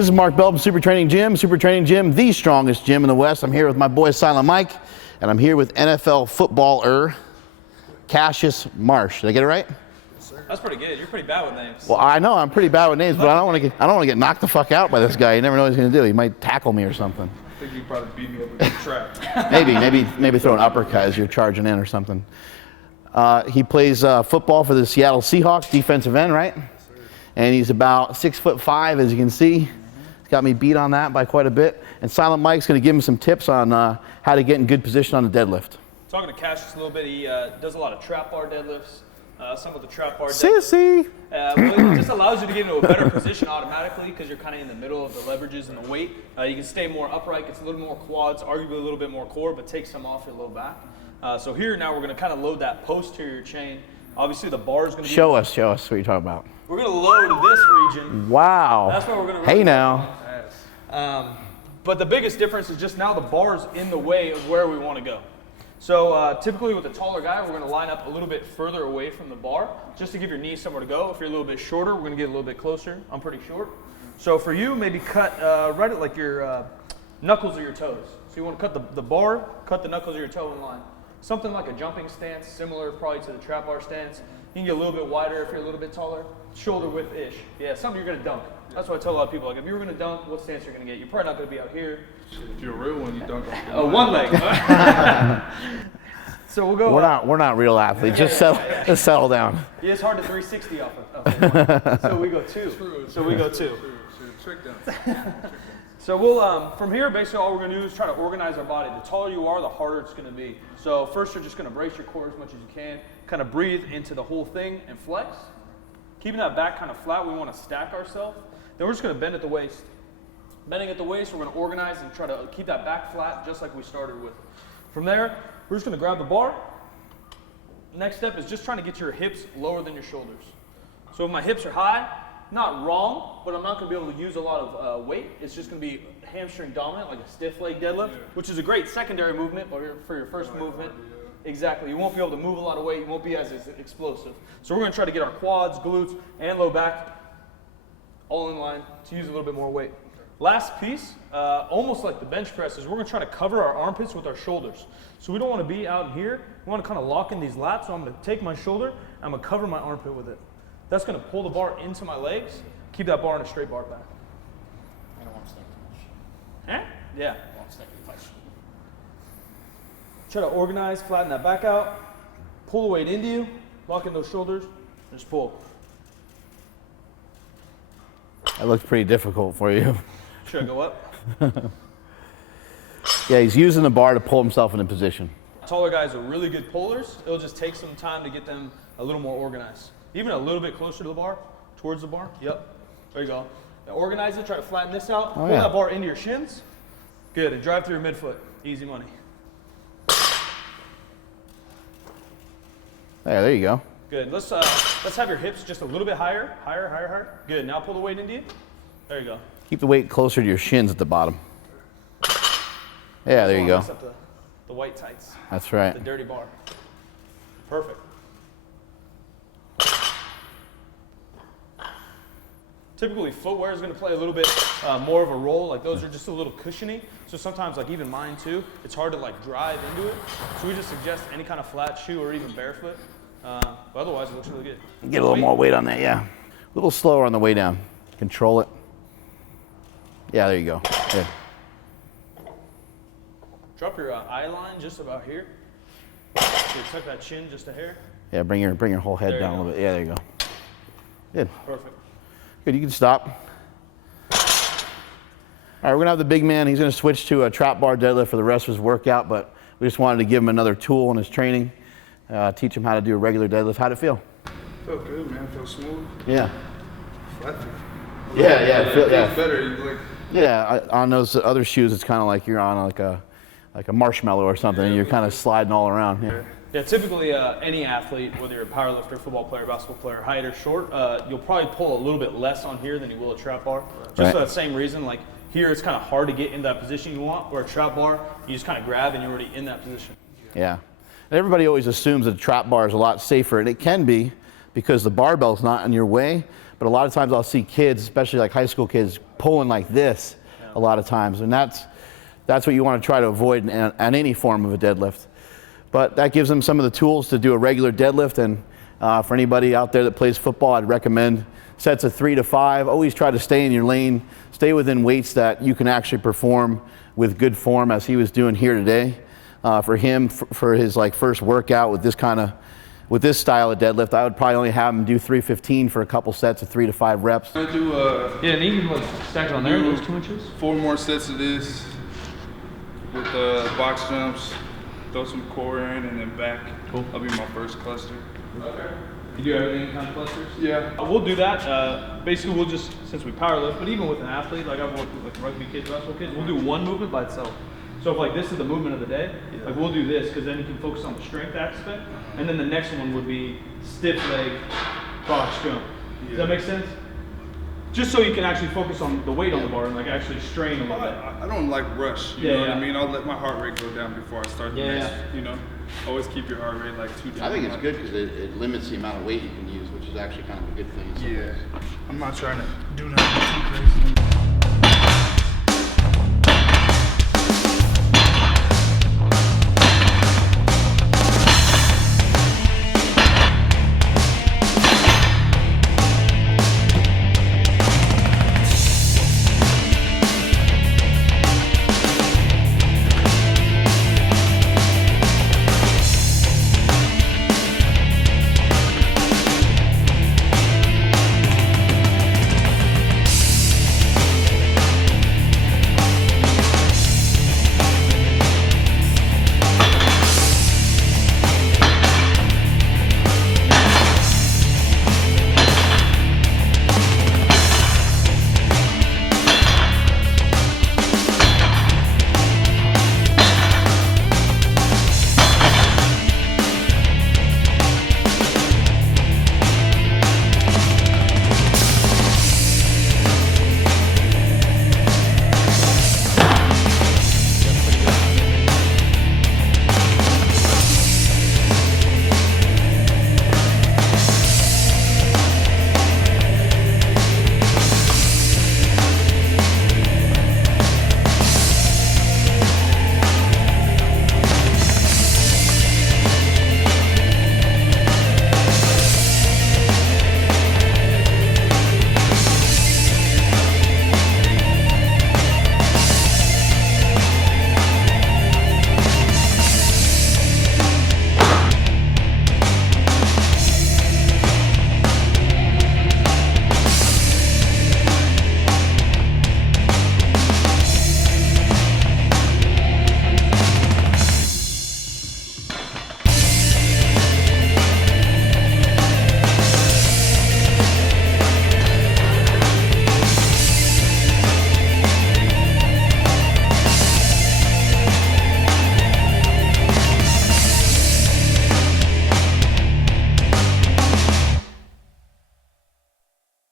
This is Mark Bell from Super Training Gym, the strongest gym in the West. I'm here with my boy Silent Mike, and I'm here with NFL footballer Cassius Marsh. Did I get it right? That's pretty good. You're pretty bad with names. Well, I know I'm pretty bad with names, but I don't want to get knocked the fuck out by this guy. You never know what he's going to do. He might tackle me or something. I think you probably beat me up with the trap. maybe throw an uppercut as you're charging in or something. He plays football for the Seattle Seahawks, defensive end, right? And he's about 6'5", as you can see. He's got me beat on that by quite a bit. And Silent Mike's going to give him some tips on how to get in good position on the deadlift. Talking to Cassius a little bit, he does a lot of trap bar deadlifts. Some of the trap bar Sissy! It just allows you to get into a better position automatically because you're kind of in the middle of the leverages and the weight. You can stay more upright, gets a little more quads, arguably a little bit more core, but takes some off your low back. So here now we're going to kind of load that posterior chain. Obviously the bar is going to be... Show us what you're talking about. We're going to load this region. Wow. That's what we're going to Hey now. But the biggest difference is just now the bar's in the way of where we want to go. So typically with a taller guy, we're going to line up a little bit further away from the bar just to give your knees somewhere to go. If you're a little bit shorter, we're going to get a little bit closer. I'm pretty short. So for you, maybe cut right at like your knuckles of your toes. So you want to cut the bar, cut the knuckles of your toe in line. Something like a jumping stance, similar probably to the trap bar stance. You can get a little bit wider if you're a little bit taller. Shoulder width-ish. Yeah, something you're going to dunk. That's what I tell a lot of people. Like, if you were going to dunk, what stance you're going to get? You're probably not going to be out here. If you're a real one, you dunk on Oh, one leg. So we'll go. We're not real athletes. Just settle down. Yeah, it's hard to 360 off of one. So we go two. So we go two. Trick down. So we'll, from here, basically all we're going to do is try to organize our body. The taller you are, the harder it's going to be. So first you're just going to brace your core as much as you can. Kind of breathe into the whole thing and flex. Keeping that back kind of flat, we want to stack ourselves. Then we're just going to bend at the waist. Bending at the waist, we're going to organize and try to keep that back flat just like we started with. From there, we're just going to grab the bar. Next step is just trying to get your hips lower than your shoulders. So if my hips are high, not wrong, but I'm not going to be able to use a lot of weight. It's just going to be hamstring dominant, like a stiff leg deadlift, which is a great secondary movement, but for your first movement, exactly. You won't be able to move a lot of weight. You won't be as explosive. So we're going to try to get our quads, glutes, and low back all in line to use a little bit more weight. Last piece, almost like the bench presses, we're going to try to cover our armpits with our shoulders. So we don't want to be out here. We want to kind of lock in these lats. So I'm going to take my shoulder, I'm going to cover my armpit with it. That's going to pull the bar into my legs, keep that bar in a straight bar back. I don't want to stink too much. Huh? Yeah. I don't want to stink too much. Try to organize, flatten that back out, pull the weight into you, lock in those shoulders, and just pull. That looks pretty difficult for you. Should I go up? Yeah, he's using the bar to pull himself into position. Taller guys are really good pullers. It'll just take some time to get them a little more organized. Even a little bit closer to the bar, towards the bar. Yep, there you go. Now organize it, try to flatten this out. Pull that bar into your shins. Good, and drive through your midfoot. Easy money. There you go. Good, let's have your hips just a little bit higher. Higher. Good, now pull the weight into you. There you go. Keep the weight closer to your shins at the bottom. Yeah, there you go. Mess up the white tights. That's right. The dirty bar. Perfect. Typically, footwear is going to play a little bit more of a role. Like those are just a little cushiony. So sometimes, like even mine too, it's hard to like drive into it. So we just suggest any kind of flat shoe or even barefoot. But otherwise, it looks really good. Get a little more weight on that, yeah. A little slower on the way down. Control it. Yeah, there you go. Good. Drop your eye line just about here. So tuck that chin just a hair. Yeah, bring your whole head down a little bit. Yeah, there you go. Good. Perfect. Good, you can stop. All right, we're gonna have the big man. He's gonna switch to a trap bar deadlift for the rest of his workout, but we just wanted to give him another tool in his training, teach him how to do a regular deadlift. How'd it feel? Felt good, man. Felt smooth. Yeah. Flat. Yeah. Feels better. Like, yeah, on those other shoes, it's kind of like you're on like a marshmallow or something, and you're kind of sliding all around. Yeah. Yeah, typically any athlete, whether you're a powerlifter, football player, basketball player, height or short, you'll probably pull a little bit less on here than you will a trap bar. Just for that same reason, like here it's kind of hard to get in that position you want, where a trap bar, you just kind of grab and you're already in that position. Yeah. And everybody always assumes that a trap bar is a lot safer, and it can be because the barbell's not in your way, But a lot of times I'll see kids, especially like high school kids, pulling like this a lot of times. And that's what you want to try to avoid in any form of a deadlift. But that gives them some of the tools to do a regular deadlift. And for anybody out there that plays football, I'd recommend sets of 3 to 5. Always try to stay in your lane, stay within weights that you can actually perform with good form, as he was doing here today. For him, for his like first workout with this style of deadlift, I would probably only have him do 315 for a couple sets of 3 to 5 reps. I do Yeah, and even like stack it on there, those 2 inches. 4 more sets of this with box jumps, throw some core in, and then back. Cool. That'll be my first cluster. Okay. You do everything in kind of clusters? Yeah. We'll do that. Basically, we'll just, since we power lift, but even with an athlete, like I've worked with like rugby kids, wrestle kids, we'll do one movement by itself. So if like this is the movement of the day, like we'll do this because then you can focus on the strength aspect, and then the next one would be stiff leg, box jump. Does that make sense? Just so you can actually focus on the weight on the bar and like actually strain a little bit. I don't like rush, you know what I mean? I'll let my heart rate go down before I start the next, you know? Always keep your heart rate like 2 down. I think it's good because it limits the amount of weight you can use, which is actually kind of a good thing. Yeah. I'm not trying to do nothing too crazy.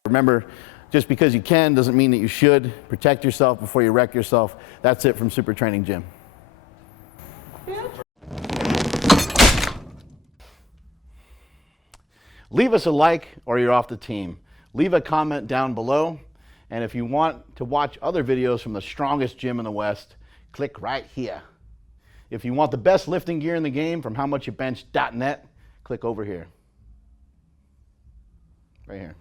Remember, just because you can doesn't mean that you should. Protect yourself before you wreck yourself. That's it from Super Training Gym. Leave us a like or you're off the team. Leave a comment down below. And if you want to watch other videos from the strongest gym in the West, click right here. If you want the best lifting gear in the game from howmuchyoubench.net, click over here. Right here.